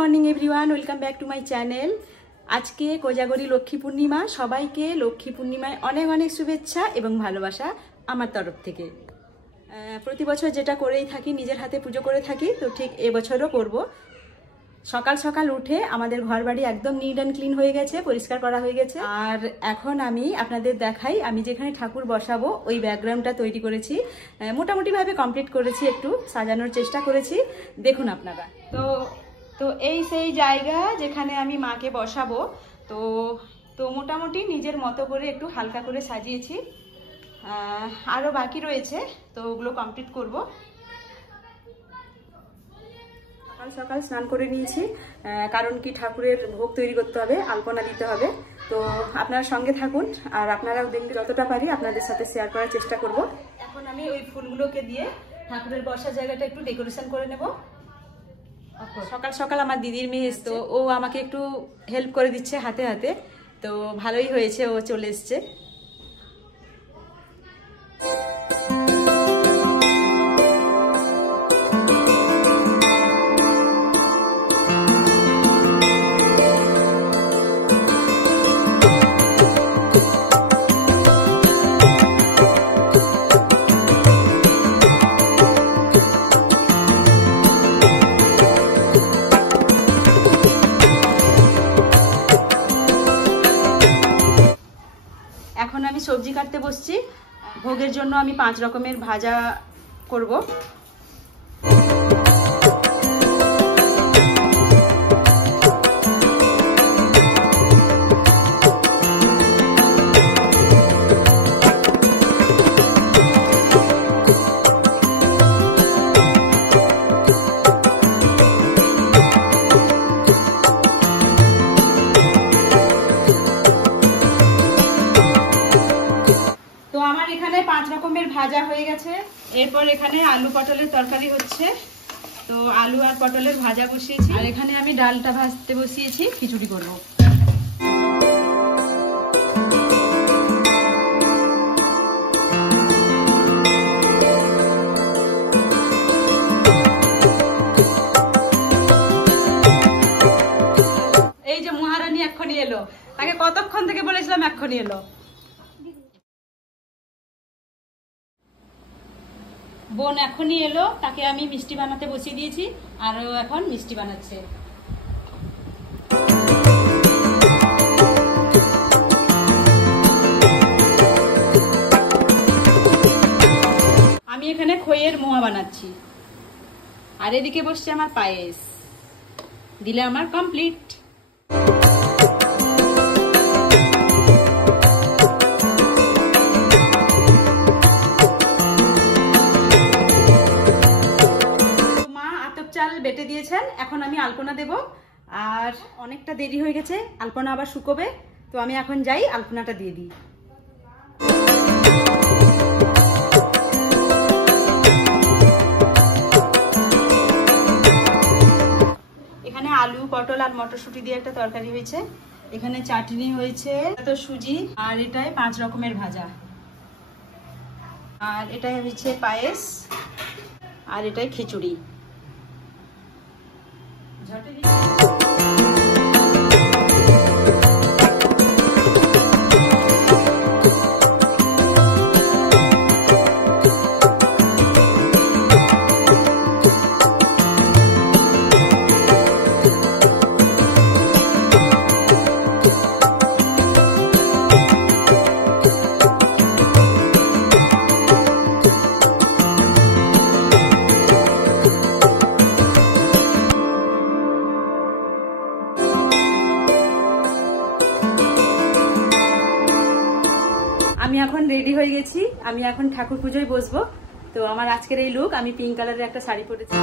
Morning everyone welcome back to my channel. आज के कोजागरी लक्ष्मी पूर्णिमा सबाइके लक्ष्मी पूर्णिमाय अनेक अनेक शुभेच्छा एवं भालोबासा आमार तरफ थेके। प्रति बछर जेटा करेई थाकी निजेर हाथे पुजो करे थाकी, तो ठीक ए बछरও करब। सकाल सकाल उठे आमादेर घर बाड़ी एकदम नीट एंड क्लिन हो गेछे, परिष्कार करा हो गेछे। और एखन आमी आपनादेर देखाई आमी जेखाने ठाकुर बसाबो ओई बैकग्राउंडटा तैरी करेछि, मोटामुटी भावे कमप्लीट करेछि, एकटु साजानोर चेष्टा करेछि। देखुन आपनारा। तो এই সেই জায়গা যেখানে আমি মাকে বসাবো, তো মোটামুটি নিজের মতো করে একটু হালকা করে সাজিয়েছি। আরো বাকি রয়েছে, তো ওগুলো কমপ্লিট করব। সকাল সকাল স্নান করে নিয়েছি, কারণ কি ঠাকুরের ভোগ তৈরি করতে হবে, আলপনা দিতে হবে। তো আপনারা সঙ্গে থাকুন আর আপনারাও দেখতে যতটা পারি আপনাদের সাথে শেয়ার করার চেষ্টা করব। এখন আমি ওই ফুলগুলোকে দিয়ে ঠাকুরের বসার জায়গাটা একটু ডেকোরেশন করে নেব। সকাল সকাল আমার দিদির মেয়ে এসতো, ও আমাকে একটু হেল্প করে দিচ্ছে হাতে হাতে, তো ভালোই হয়েছে, ও চলে এসছে। এখন আমি সবজি কাটতে বসছি। ভোগের জন্য আমি 5 রকমের ভাজা করব। ভাজা হয়ে গেছে, এরপর এখানে আলু পটলের তরকারি হচ্ছে, তো আলু আর পটলের ভাজা বসিয়েছি। আর এখানে আমি ডালটা ভাজতে বসিয়েছি, খিচুড়ি করব। এই যে মহারানী এক্ষুনি এলো, তাকে কতক্ষণ থেকে বলেছিলাম এক্ষুনি এলো। বোন এখনই এলো, তাকে আমি মিষ্টি বানাতে বসিয়ে দিয়েছি, আর ও এখন মিষ্টি বানাচ্ছে। আমি এখানে খইয়ের মোয়া বানাচ্ছি, আর এদিকে বসছে আমার পায়েস, দিলে আমার কমপ্লিট। বেটে দিয়েছেন, এখন আমি আলপনা দেব। আর অনেকটা দেরি হয়ে গেছে, আলপনা আবার শুকোবে, তো আমি এখন যাই আলপনাটা দিয়ে দিই। এখানে আলু পটল আর মটরশুঁটি দিয়ে একটা তরকারি হয়েছে, এখানে চাটনি হয়েছে, তো সুজি, আর এটাই 5 রকমের ভাজা, আর এটাই হচ্ছে পায়েস, আর এটাই খিচুড়ি। আমি এখন রেডি হয়ে গেছি, আমি এখন ঠাকুর পুজোয় বসবো। তো আমার আজকের এই লুক, আমি পিঙ্ক কালারের একটা শাড়ি পরেছি।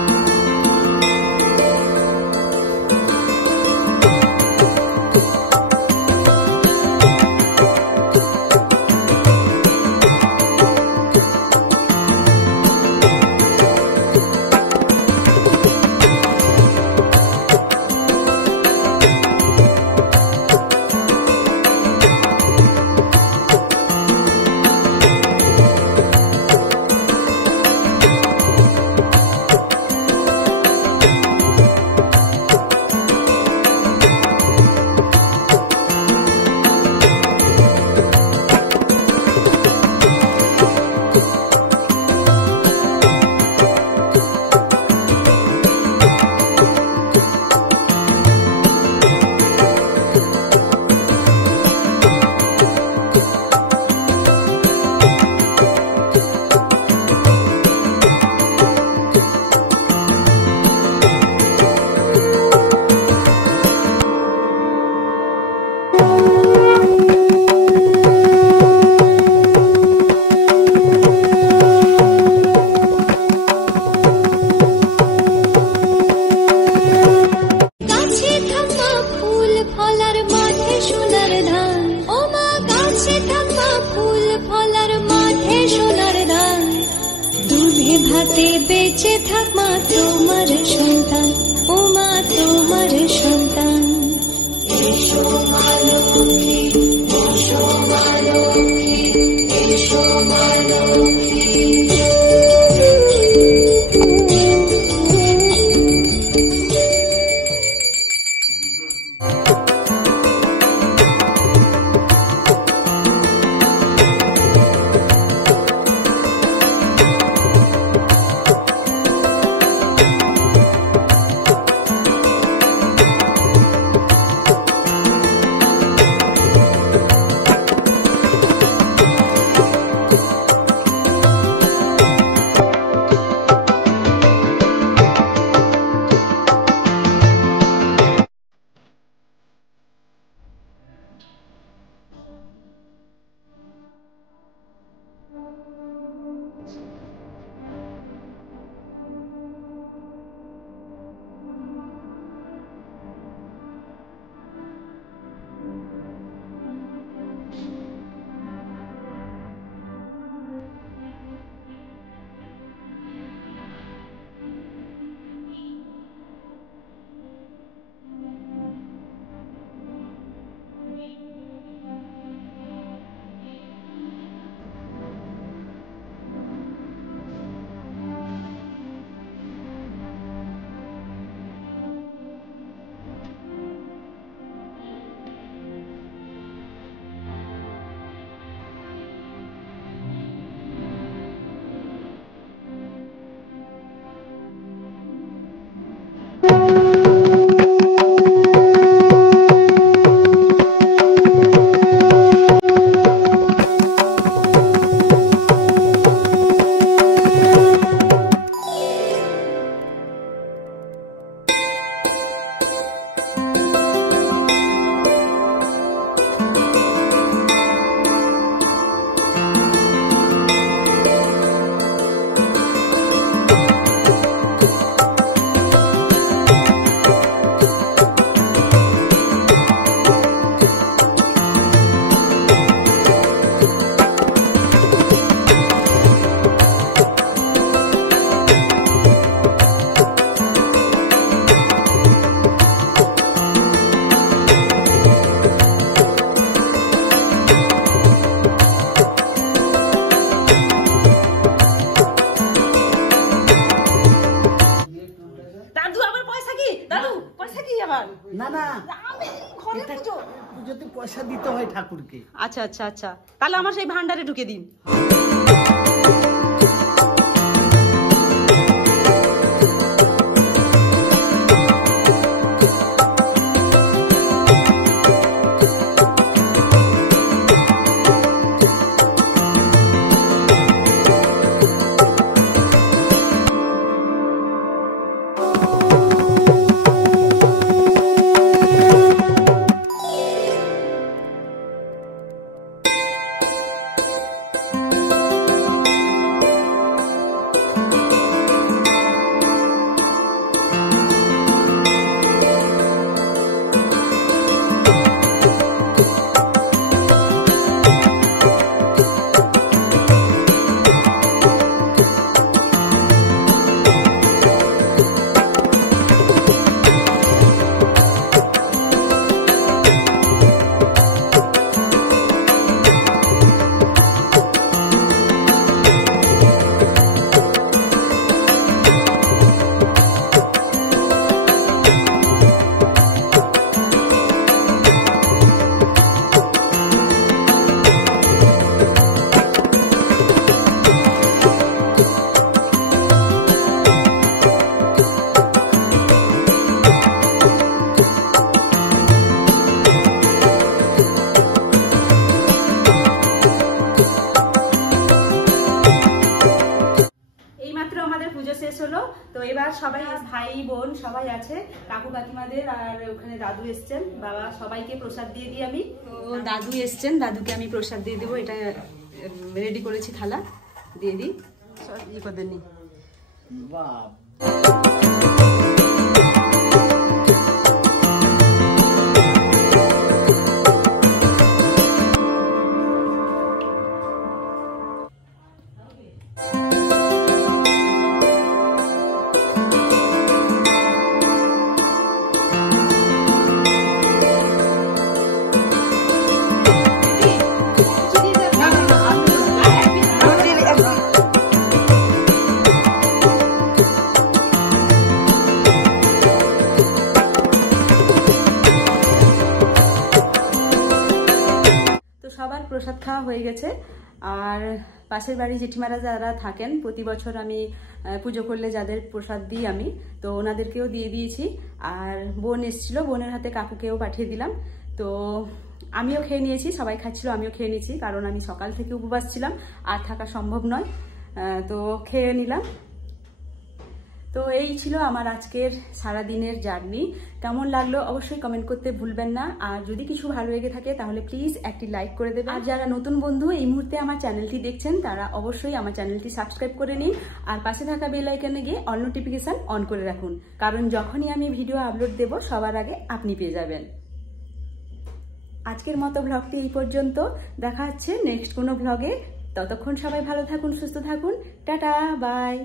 যাতে বেঁচে থাক মা তোমার সন্তান, ও মা তোমার সন্তান। এসো মা লক্ষ্মী, এসো মা লক্ষ্মী, এসো মা লক্ষ্মী। না না পুজোতে পয়সা দিতে হয় ঠাকুরকে। আচ্ছা আচ্ছা আচ্ছা, তাহলে আমার সেই ভান্ডারে ঢুকে দিন। তো এবার সবাই ভাই বোন সবাই আছে, কাকু কাকিমাদের আর ওখানে দাদু এসছেন, বাবা সবাইকে প্রসাদ দিয়ে দিই আমি। তো দাদু এসছেন, দাদুকে আমি প্রসাদ দিয়ে দেবো, এটা রেডি করেছি, থালা দিয়ে দিই, ই করে নি। গেছে। আর পাশের বাড়ি জেঠিমারা যারা থাকেন, প্রতি বছর আমি পুজো করলে যাদের প্রসাদ দিই আমি, তো ওনাদেরকেও দিয়ে দিয়েছি। আর বোন এসেছিলো, বোনের হাতে কাকুকেও পাঠিয়ে দিলাম। তো আমিও খেয়ে নিয়েছি, সবাই খাচ্ছিল, আমিও খেয়ে নিয়েছি, কারণ আমি সকাল থেকে উপবাস ছিলাম, আর থাকা সম্ভব নয়। তো খেয়ে নিলাম। তো এই ছিল আমার আজকের সারাদিনের জার্নি। কেমন লাগলো অবশ্যই কমেন্ট করতে ভুলবেন না। আর যদি কিছু ভালো লেগে থাকে তাহলে প্লিজ একটি লাইক করে দেবেন। আর যারা নতুন বন্ধু এই মুহূর্তে আমার চ্যানেলটি দেখছেন, তারা অবশ্যই আমার চ্যানেলটি সাবস্ক্রাইব করে নিন। আর পাশে থাকা বেল আইকনে গিয়ে অল নোটিফিকেশন অন করে রাখুন, কারণ যখনই আমি ভিডিও আপলোড দেব সবার আগে আপনি পেয়ে যাবেন। আজকের মতো ব্লগটি এই পর্যন্ত। দেখা হচ্ছে নেক্সট কোনো ব্লগে। ততক্ষণ সবাই ভালো থাকুন, সুস্থ থাকুন। Tata, by.